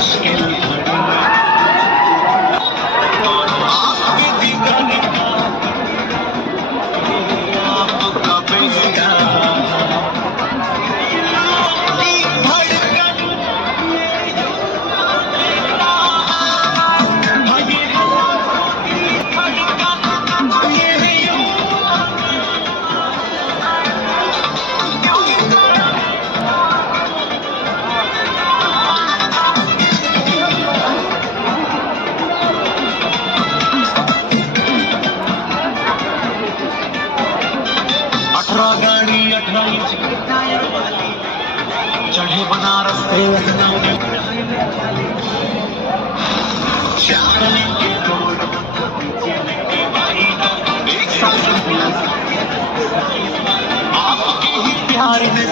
मुश्किल आपका बेटा गाड़ी 18 इंच के टायर वाली चढ़े बनारस से लखनऊ में चांदनी के रोड पीछे लगे भाई एक साथ आपके ही प्यार में